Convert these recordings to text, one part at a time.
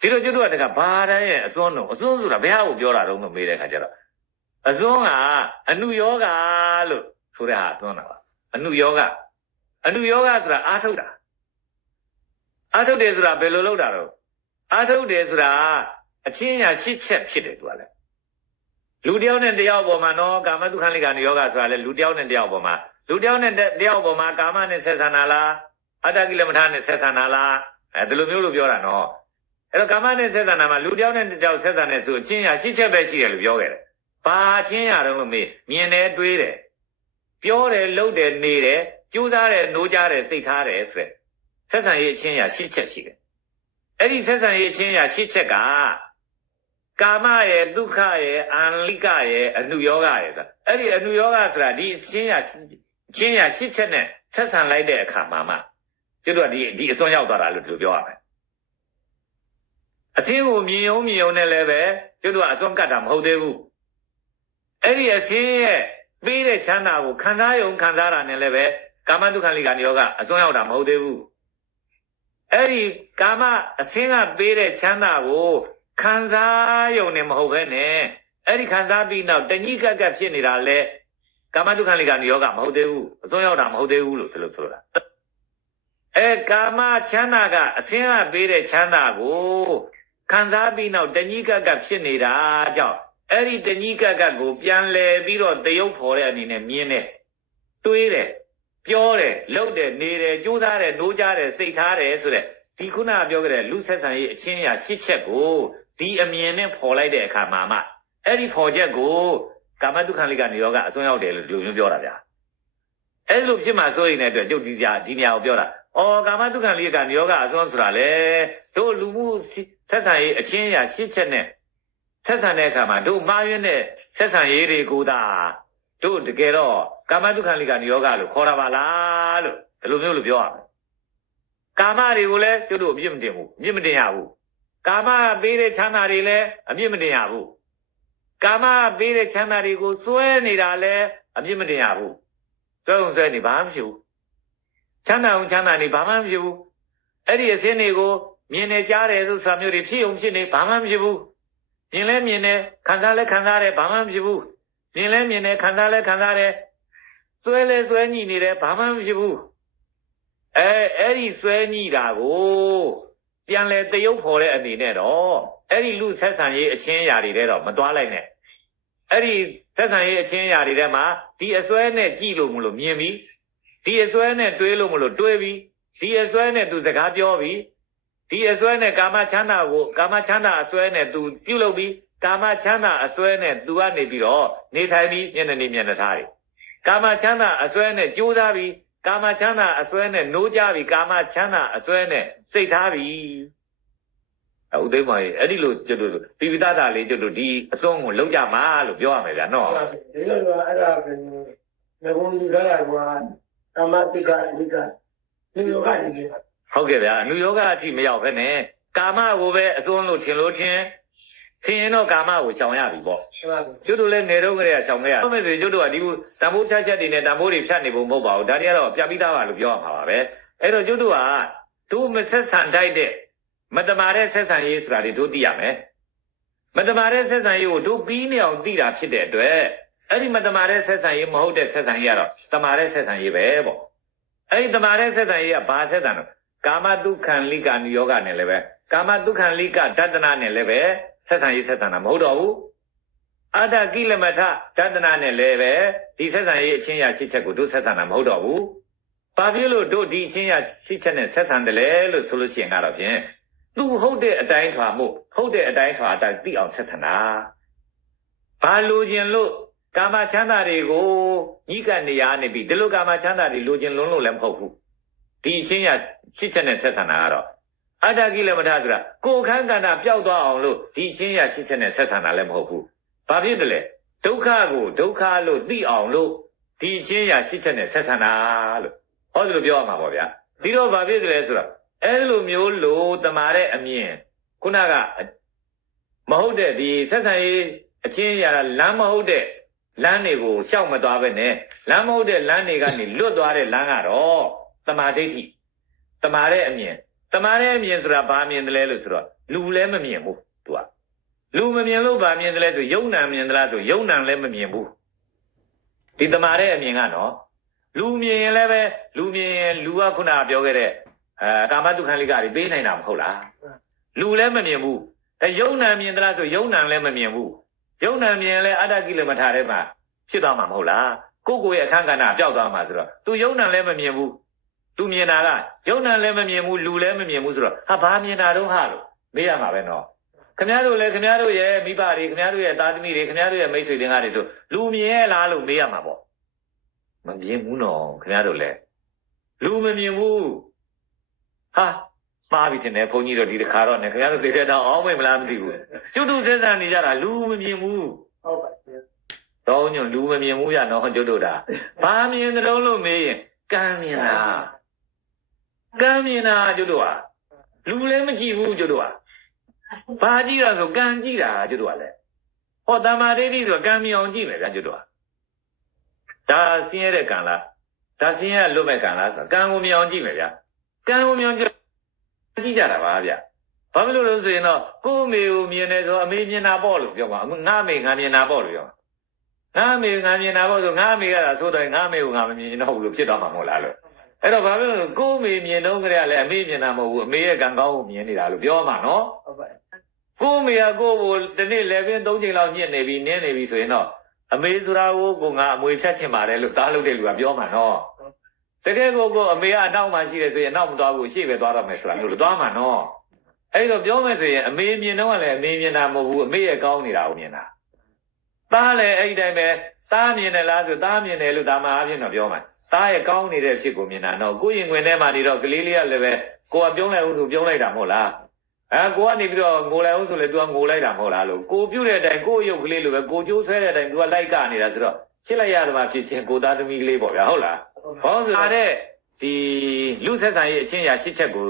ဒီလိုကျွတ်တို့ကတကဘာတန်းရဲ့အစွန်းတော့အစွန်းဆိုတာဘယ်ဟာကိုပြောတာတုံးလို့မေးတဲ့ခါကျတော့အစွန်းကအနုယောဂလို့ဆိုတဲ့ဟာအစွန်းတာပါအနုယောဂအနုယောဂဆိုတာအာထုတ်တာအာထုတ်တယ်ဆိုတာဘယ်လိုလုပ်တာတော့အာထုတ်တယ်ဆိုတာအချင်းညာရှစ်ချက်ဖြစ်တယ်သူကလည်းလူတယောက်နဲ့တယောက်ပေါ်မှာနော်ကာမတုခန္လိကာနုယောဂဆိုတာလည်းလူတယောက်နဲ့တယောက်ပေါ်မှာလူတယောက်နဲ့တယောက်ပေါ်မှာကာမနဲ့ဆက်ဆံတာလားအတ္တကိလမထနဲ့ဆက်ဆံတာလားအဲဒီလိုမျိုးလို့ပြောတာနော် အဲ့တော့ကာမနဲ့ဆက်ဆံတာမှာလူတစ်ယောက်နဲ့တစ်ယောက်ဆက်ဆံနေဆိုအချင်းရရှစ်ချက်ပဲရှိတယ်လို့ပြောခဲ့တယ်။ဘာအချင်းရတော့လို့မေးမြင်တယ်တွေးတယ်ပြောတယ်လုပ်တယ်နေတယ်ကြိုးစားတယ်နိုးကြတယ်စိတ်ထားတယ်ဆိုတဲ့ဆက်ဆံရေးအချင်းရရှစ်ချက်ရှိတယ်။အဲ့ဒီဆက်ဆံရေးအချင်းရရှစ်ချက်ကကာမရဲ့ဒုက္ခရဲ့အန္လိကရဲ့အနုယောဂရဲ့ဆိုတာအဲ့ဒီအနုယောဂဆိုတာဒီအချင်းရအချင်းရရှစ်ချက်နဲ့ဆက်ဆံလိုက်တဲ့အခါမှာမှကျွတ်တော့ဒီဒီအစွန်းရောက်သွားတာလို့ဒီလိုပြောရမယ် အစင်းကိုမြင်ုံမြင်ုံနဲ့လည်းပဲကျွတ်တို့ကအစွန်းကတ်တာမဟုတ်သေးဘူးအဲ့ဒီအစင်းရဲ့ပေးတဲ့ချမ်းသာကိုခံစားယုံခံစားတာနဲ့လည်းပဲကာမတုခန္လိကာနိယောကအစွန်းရောက်တာမဟုတ်သေးဘူးအဲ့ဒီကာမအစင်းကပေးတဲ့ချမ်းသာကိုခံစားယုံနဲ့မဟုတ်ဘဲနဲ့အဲ့ဒီခံစားပြီးနောက်တဏှိကကပ်ဖြစ်နေတာလဲကာမတုခန္လိကာနိယောကမဟုတ်သေးဘူးအစွန်းရောက်တာမဟုတ်သေးဘူးလို့ဒီလိုဆိုတာအဲကာမချမ်းသာကအစင်းကပေးတဲ့ချမ်းသာကို ခံစားပြီးနောက်တဏှိကကဖြစ်နေတာကြောင့်အဲ့ဒီတဏှိကကကိုပြန်လဲပြီးတော့တယုတ်ဖော်တဲ့အနေနဲ့မြင်တယ်တွေးတယ်ပြောတယ်လှုပ်တယ်နေတယ်ကြိုးစားတယ်နိုးကြတယ်စိတ်ထားတယ်ဆိုတဲ့ဒီခုနကပြောခဲ့တဲ့လူဆက်ဆံရေးအချင်းရာရှစ်ချက်ကိုဒီအမြင်နဲ့ဖော်လိုက်တဲ့အခါမှာမှအဲ့ဒီဖော်ချက်ကိုကာမတုခန္လိကနေယောကအစွန်းရောက်တယ်လို့ဒီလိုမျိုးပြောတာဗျာအဲ့လိုဖြစ်မှဆိုရင်လည်းအတွက်ကျုပ်ဒီကြာဒီနေရာကိုပြောတာဩကာမတုခန္လိကနေယောကအစွန်းဆိုတာလေတို့လူမှု ဆက်ဆံရေးအချင်းအရာရှစ်ချက်နဲ့ဆက်ဆံတဲ့အခါမှာတို့မှားရင်းတဲ့ဆက်ဆံရေးတွေကိုသာတို့တကယ်တော့ကာမတုခန္လိကနေယောဂလို့ခေါ်တာပါလားလို့ဒီလိုမျိုးလို့ပြောရမယ်ကာမတွေကိုလည်းကျတို့အပြစ်မတင်ဘူးအပြစ်မတင်ရဘူးကာမပေးတဲ့ချမ်းသာတွေလည်းအပြစ်မတင်ရဘူးကာမပေးတဲ့ချမ်းသာတွေကိုစွဲနေတာလည်းအပြစ်မတင်ရဘူးစွဲုံစွဲနေဘာမှမဖြစ်ဘူးချမ်းသာအောင်ချမ်းသာနေဘာမှမဖြစ်ဘူးအဲ့ဒီအစင်းတွေကို မြင်နေကြားတယ်လို့ဆိုတာမျိုးတွေဖြစ်ုံဖြစ်နေဘာမှမဖြစ်ဘူးမြင်လဲမြင်တယ်ခံစားလဲခံစားတယ်ဘာမှမဖြစ်ဘူးမြင်လဲမြင်တယ်ခံစားလဲခံစားတယ်စွဲလဲစွဲညှိနေတယ်ဘာမှမဖြစ်ဘူးအဲအဲ့ဒီစွဲညှိတာကိုပြန်လဲတရုပ်ဖော်တဲ့အနေနဲ့တော့အဲ့ဒီလူဆက်ဆံရေးအချင်းအရာတွေတဲ့တော့မတွားလိုက်နဲ့အဲ့ဒီဆက်ဆံရေးအချင်းအရာတွေထဲမှာဒီအစွဲနဲ့ကြည့်လို့မလို့မြင်ပြီးဒီအစွဲနဲ့တွေးလို့မလို့တွေးပြီးဒီအစွဲနဲ့သူစကားပြောပြီး ဒီအစွဲနဲ့ကာမချမ်းသာကိုကာမချမ်းသာအစွဲနဲ့ तू ပြုတ်လုပ်ပြီးကာမချမ်းသာအစွဲနဲ့ तू ကနေပြီးတော့နေထိုင်ပြီးမျက်နှာနေမျက်နှာထားတယ်ကာမချမ်းသာအစွဲနဲ့ကြိုးစားပြီးကာမချမ်းသာအစွဲနဲ့နိုးကြပြီးကာမချမ်းသာအစွဲနဲ့စိတ်ထားပြီးအဥသိမ်းပါရဲ့အဲ့ဒီလိုကျွတ်တို့ပိပိတတာလေးကျွတ်တို့ဒီအစွန်းကိုလုံးကြမှာလို့ပြောရမယ်ဗျာနော်ဒီလိုကအဲ့ဒါပဲငကုံလူထားတာကကာမတိကအဓိကဒီလိုကနေတယ် ဟုတ်ကဲ့ဗျာအနုယောဂအထိမရောက်ဘဲနဲ့ကာမကိုပဲအစွန်းလို့ထင်လို့ထင်ထင်ရင်တော့ကာမကိုရှောင်ရပြီပေါ့ဟုတ်ပါဘူးကျွတ်တို့လည်းနေတော့ကြရဆောင်ခဲ့ရဟုတ်မယ်ဆိုကျွတ်တို့ကဒီကိုတံမိုးချက်ချက်တွေနဲ့တံမိုးတွေဖြတ်နေဖို့မဟုတ်ပါဘူးဒါတွေကတော့ပြပြီးသားပါလို့ပြောရမှာပါပဲအဲ့တော့ကျွတ်တို့ကတို့မဆက်ဆံတိုက်တဲ့မတမာတဲ့ဆက်ဆံရေးဆိုတာတွေတို့သိရမယ်မတမာတဲ့ဆက်ဆံရေးကိုတို့ပြီးနေအောင်သိတာဖြစ်တဲ့အတွက်အဲ့ဒီမတမာတဲ့ဆက်ဆံရေးမဟုတ်တဲ့ဆက်ဆံရေးကတော့တမာတဲ့ဆက်ဆံရေးပဲပေါ့အဲ့ဒီတမာတဲ့ဆက်ဆံရေးကဘာဆက်ဆံလဲ ကာမတုခံလိကာနိယောဂနဲ့လည်းပဲကာမတုခံလိကဒတနာနဲ့လည်းပဲဆက်ဆံရေးဆက်ဆံတာမဟုတ်တော့ဘူးအတ္တကိလမထတတနာနဲ့လည်းပဲဒီဆက်ဆံရေးအချင်းရာရှိချက်ကိုတို့ဆက်ဆံတာမဟုတ်တော့ဘူး။ဘာဖြစ်လို့တို့ဒီအချင်းရာရှိချက်နဲ့ဆက်ဆံတယ်လဲလို့ဆိုလို့ရှိရင်ကတော့ဖြင့်သူဟုတ်တဲ့အတိုင်းထွာမှုဟုတ်တဲ့အတိုင်းထွာအတိုင်းသိအောင်ဆက်ဆံတာ။ဘာလိုချင်လို့ကာမချမ်းသာတွေကိုညှိကနေရနေပြီဒီလိုကာမချမ်းသာတွေလိုချင်လွန်းလို့လည်းမဟုတ်ဘူး။ ဒီအချင်းရာရှိချက်နဲ့ဆက်ဆံတာကတော့အတ္တကိလမထဆိုတာကိုယ်ခန္ဓာပျောက်သွားအောင်လို့ဒီအချင်းရာရှိချက်နဲ့ဆက်ဆံတာလည်းမဟုတ်ဘူး။ဘာဖြစ်တယ်လဲဒုက္ခကိုဒုက္ခလို့သိအောင်လို့ဒီအချင်းရာရှစ်ချက်နဲ့ဆက်ဆံတာလို့ဟောဒီလိုပြောရမှာပေါ့ဗျာဒီတော့ဘာဖြစ်တယ်လဲဆိုတော့အဲ့လိုမျိုးလို့တမာတဲ့အမြင်ခုနကမဟုတ်တဲ့ဒီဆက်ဆံရေးအချင်းရာလမ်းမဟုတ်တဲ့လမ်းတွေကိုရှောက်မသွားပဲနဲ့လမ်းမဟုတ်တဲ့လမ်းတွေကနေလွတ်သွားတဲ့လမ်းကတော့ တမာဒိဋ္ဌိတမာတဲ့အမြင်တမာတဲ့အမြင်ဆိုတာဘာမြင်တယ်လဲလို့ဆိုတော့လူလည်းမမြင်ဘူးသူကလူမမြင်လို့ဘာမြင်တယ်လဲဆိုယုံနံမြင်သလားဆိုယုံနံလည်းမမြင်ဘူးဒီတမာတဲ့အမြင်ကနော်လူမြင်ရင်လည်းပဲလူမြင်ရင်လူကခုနကပြောခဲ့တဲ့အဲကာမတုခံလိကတွေပေးနိုင်တာမဟုတ်လားလူလည်းမမြင်ဘူးအဲယုံနံမြင်သလားဆိုယုံနံလည်းမမြင်ဘူးယုံနံမြင်ရင်လည်းအတ္တကိလမထာထဲမှာဖြစ်သွားမှာမဟုတ်လားကိုယ့်ကိုယ်ရဲ့အခန်းကဏ္ဍပျောက်သွားမှာဆိုတော့သူယုံနံလည်းမမြင်ဘူး သူမြင်တာကယုံနာလည်းမမြင်ဘူးလူလည်းမမြင်ဘူးဆိုတော့ဟာဘာမြင်တာတော့ဟာလို့မေးရမှာပဲနော်ခမရတို့လည်းခမရတို့ရဲ့မိဘတွေခမရတို့ရဲ့သားသမီးတွေခမရတို့ရဲ့မိတ်ဆွေတွေကတွေဆိုလူမြင်ရဲ့လားလို့မေးရမှာပေါ့မမြင်ဘူးနော်ခမရတို့လည်းလူမမြင်ဘူးဟာမှားပြီတင်တယ်ဘုန်းကြီးတို့ဒီတစ်ခါတော့ねခမရတို့သိတဲ့တော့အောင်းမိတ်မလားမသိဘူးကျွတ်တူစဲစံနေကြတာလူမမြင်ဘူးဟုတ်ပါဗျာတော့ညွန့်လူမမြင်ဘူးရနော်ကျွတ်တို့တာဘာမြင်တယ်လို့မေးရင်ကံမြင်တာ ကံမြင်တာကျွတ်တို့ဟာလူလည်းမကြည့်ဘူးကျွတ်တို့ဟာဘာကြည့်တာဆိုကံကြည့်တာကျွတ်တို့ဟာလည်းဟောတမ္မာဒိဋ္ဌိဆိုကံမြင်အောင်ကြည့်မယ်ဗျာကျွတ်တို့ဟာဒါဆင်းရဲတဲ့ကံလားဒါဆင်းရဲလွတ်မဲ့ကံလားဆိုကံကိုမြင်အောင်ကြည့်မယ်ဗျာကံကိုမြင်အောင်ကြည့်ကြည့်ကြတာပါဗျာဘာဖြစ်လို့လဲဆိုရင်တော့ကိုယ့်အမေကိုမြင်တယ်ဆိုအမေမြင်တာပေါ့လို့ပြောပါအခုငါအမေငါမြင်တာပေါ့လို့ပြောငါအမေငါမြင်တာပေါ့ဆိုငါအမေကသာဆိုတော့ငါအမေကိုငါမမြင်တော့ဘူးလို့ဖြစ်သွားမှာမဟုတ်လားလို့ အဲ့တော့ဘာဖြစ်လို့လဲကိုယ့်အမေမြင်တော့ကြရလဲအမေမြင်တာမဟုတ်ဘူးအမေရဲ့ကံကောင်းကိုမြင်နေတာလို့ပြောမှာနော်ဟုတ်ပါကိုယ့်အမေကကိုယ့်ကိုဒီနေ့လည်းပင်၃ချိန်လောက်ညစ်နေပြီနင်းနေပြီဆိုရင်တော့အမေဆိုတာကိုကိုငါအမွေဖြတ်ချင်ပါတယ်လို့စားလုပ်တဲ့လူကပြောမှာနော်တကယ်ကိုကိုအမေကအနောက်မှာရှိတယ်ဆိုရင်နောက်မသွားဘူးရှေ့ပဲသွားတော့မယ်ဆိုတာလို့သွားမှာနော်အဲ့တော့ပြောမယ်ဆိုရင်အမေမြင်တော့လည်းအမေမြင်တာမဟုတ်ဘူးအမေရဲ့ကောင်းနေတာကိုမြင်တာ သားလည်းအဲ့ဒီတိုင်းပဲသားမြင်တယ်လားဆိုသားမြင်တယ်လို့ဒါမှအပြင်တော့ပြောမှာသားရဲ့ကောင်းနေတဲ့အဖြစ်ကိုမြင်တာနော်ကိုယ့်ရင်ခွင်ထဲမှာနေတော့ကလေးလေးကလည်းပဲကိုကပြုံးလိုက်ဦးသူပြုံးလိုက်တာမဟုတ်လားအဲကိုကနေပြီးတော့ငိုလိုက်ဦးဆိုလေ तू ကငိုလိုက်တာမဟုတ်လားလို့ကိုပြုတ်တဲ့အတိုင်းကိုယ့်ရုပ်ကလေးလိုပဲကိုကျိုးဆွဲတဲ့အတိုင်း तू ကလိုက်ကနေတာဆိုတော့ချစ်လိုက်ရတာမှဖြစ်ချင်းကိုသားသမီးကလေးပေါ့ဗျာဟုတ်လားဟောလာတဲ့ဒီလူဆက်ဆံရေးအချင်းရာရှစ်ချက်ကို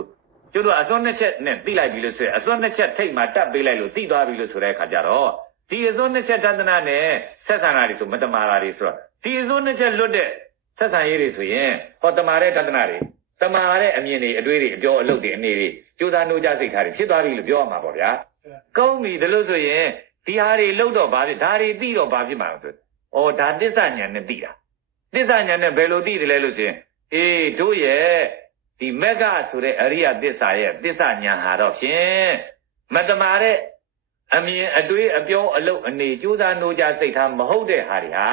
ကျတို့အစွန်းနှစ်ချက်နဲ့သိလိုက်ပြီလို့ဆိုရင်အစွန်းနှစ်ချက်ထိတ်မှတက်ပေးလိုက်လို့သိသွားပြီလို့ဆိုတဲ့အခါကျတော့ ဒီအစွန်းနှစ်ချက်တဒနာနဲ့ဆက်ဆံတာတွေဆိုမတမာတာတွေဆိုတော့ဒီအစွန်းနှစ်ချက်လွတ်တဲ့ဆက်ဆံရေးတွေဆိုရင်ဟောတမာတဲ့တဒနာတွေတမာတဲ့အမြင်တွေအတွေးတွေအပြောအလုပ်တွေအနေတွေကြိုးစားနှိုးကြစိတ်ထားတွေဖြစ်သွားပြီလို့ပြောရမှာပေါ့ဗျာကောင်းပြီဒါလို့ဆိုရင်ဒီဟာတွေလှုပ်တော့ဘာဖြစ်ဒါတွေသိတော့ဘာဖြစ်မှာလဲဆိုဩဒါတစ္ဆာညာနဲ့သိတာသစ္စာညာနဲ့ဘယ်လိုသိတယ်လဲလို့ဆိုရင်အေးတို့ရဲ့ဒီမက်ကဆိုတဲ့အရိယသစ္စာရဲ့သစ္စာညာဟာတော့ဖြင့်မတမာတဲ့ အမြင်အတွေးအပြောအလုပ်အနေကြိုးစားနှိုးကြစိတ်ထားမဟုတ်တဲ့ဟာတွေဟာ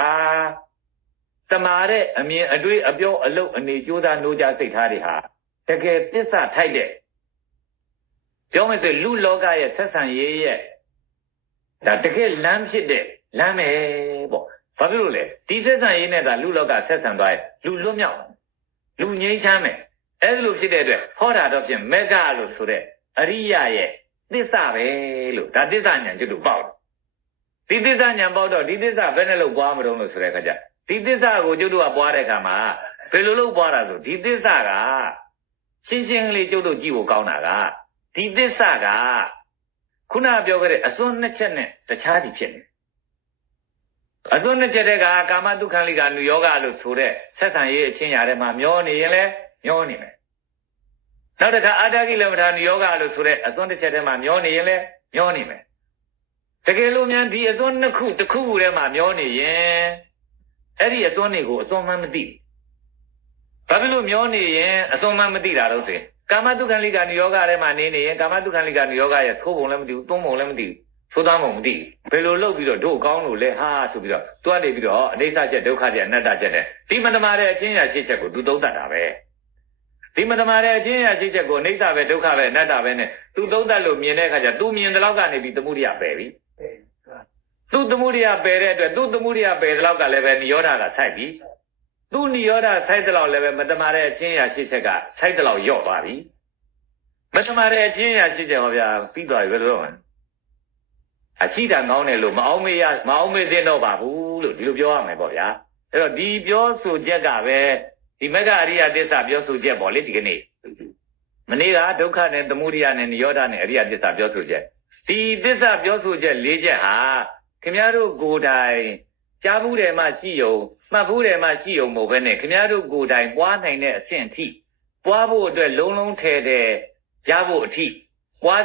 တမာတဲ့အမြင်အတွေးအပြောအလုပ်အနေကြိုးစားနှိုးကြစိတ်ထားတွေဟာတကယ်သစ္စာထိုက်တဲ့ပြောမယ်ဆိုရင်လူလောကရဲ့ဆက်ဆံရေးရဲ့ဒါတကယ်လမ်းဖြစ်တဲ့လမ်းပဲပေါ့ဘာဖြစ်လို့လဲဒီဆက်ဆံရေးနဲ့ဒါလူလောကဆက်ဆံသွားရင်လူလွတ်မြောက်လူငြိမ်းချမ်းမယ်အဲ့ဒီလိုဖြစ်တဲ့အတွက်ဟောတာတော့ဖြင့်မေဃလို့ဆိုတဲ့အရိယရဲ့ သစ္စာပဲလို့ဒါသစ္စာဉာဏ်ကျွတ်လို့ပေါ့ဒီသစ္စာဉာဏ်ပေါ့တော့ဒီသစ္စာဘယ်နဲ့လို့ပွားမလို့လို့ဆိုတဲ့အခါကျဒီသစ္စာကိုကျွတ်တို့ကပွားတဲ့အခါမှာဘယ်လိုလုပ်ပွားတာဆိုဒီသစ္စာကရှင်းရှင်းလေးကျွတ်တို့ကြည့်ဖို့ကောင်းတာကဒီသစ္စာကခုနပြောခဲ့တဲ့အစွန်းနှစ်ချက်နဲ့တခြားစီဖြစ်နေအစွန်းနှစ်ချက်တည်းကကာမတုခံလိကနုယောဂလို့ဆိုတဲ့ဆက်ဆံရေးအချင်းရာထဲမှာမျောနေရင်လည်းမျောနေမယ်။ နောက်တစ်ခါအာတကိလမထာနုယောဂလို့ဆိုတဲ့အစွန်းတစ်ချက်ထဲမှာမျောနေရင်လည်းမျောနေမယ်။တကယ်လို့များဒီအစွန်းနှစ်ခုတစ်ခုခုထဲမှာမျောနေရင်အဲ့ဒီအစွန်းတွေကိုအစွန်းမှမသိဘူး။ဘာဖြစ်လို့မျောနေရင်အစွန်းမှမသိတာတော့ဆိုရင်ကာမတုခံလိကနုယောဂထဲမှာနေနေရင်ကာမတုခံလိကနုယောဂရဲ့သိုးပုံလည်းမသိဘူး၊သုံးပုံလည်းမသိဘူး။သိုးသားမုံမသိဘူးဘယ်လိုလုပ်ပြီးတော့တို့ကောင်းလို့လဲဟာဆိုပြီးတော့သူကနေပြီးတော့အနိစ္စချက်ဒုက္ခချက်အနတ္တချက်တဲ့ဒီမတမာတဲ့အချင်းရာရှင်းချက်ကိုသူသုံးသပ်တာပဲ ဒီမတမာတဲ့အချင်းရာရှင်းချက်ကိုအနိစ္စပဲဒုက္ခပဲအနတ္တပဲနဲ့သူသုံးသပ်လို့မြင်တဲ့အခါကျသူမြင်တဲ့လောက်ကနေပြီးသမှုရိယပယ်ပြီသူသမှုရိယပယ်တဲ့အတွက်သူသမှုရိယပယ်တဲ့လောက်ကလည်းပဲနိရောဓကစိုက်ပြီသူနိရောဓစိုက်တဲ့လောက်လည်းပဲမတမာတဲ့အချင်းရာရှင်းချက်ကစိုက်တဲ့လောက်ယော့သွားပြီမတမာတဲ့အချင်းရာရှင်းချက်ဟောဗျာပြီးသွားပြီဘယ်လိုလုပ်မလဲအရှိတာကောင်းတယ်လို့မအောင်မေးရမအောင်မေးသင့်တော့ပါဘူးလို့ဒီလိုပြောရမယ်ပေါ့ဗျာအဲ့တော့ဒီပြောဆိုချက်ကပဲ ဒီမဂ္ဂအရိယသစ္စာပြောဆိုချက်ပေါ့လေဒီကနေ့မနေ့ကဒုက္ခနဲ့သမုဒိယနဲ့နိရောဓနဲ့အရိယသစ္စာပြောဆိုချက်ဒီသစ္စာပြောဆိုချက်၄ချက်ဟာခင်ဗျားတို့ကိုယ်တိုင်ကြားဘူးတယ်မှရှိယုံမှတ်ဘူးတယ်မှရှိယုံမဟုတ်ဘဲနဲ့ခင်ဗျားတို့ကိုယ်တိုင်ပွားနိုင်တဲ့အဆင့်အထိပွားဖို့အတွက်လုံးလုံးထဲတဲ့ရဖို့အထိပွား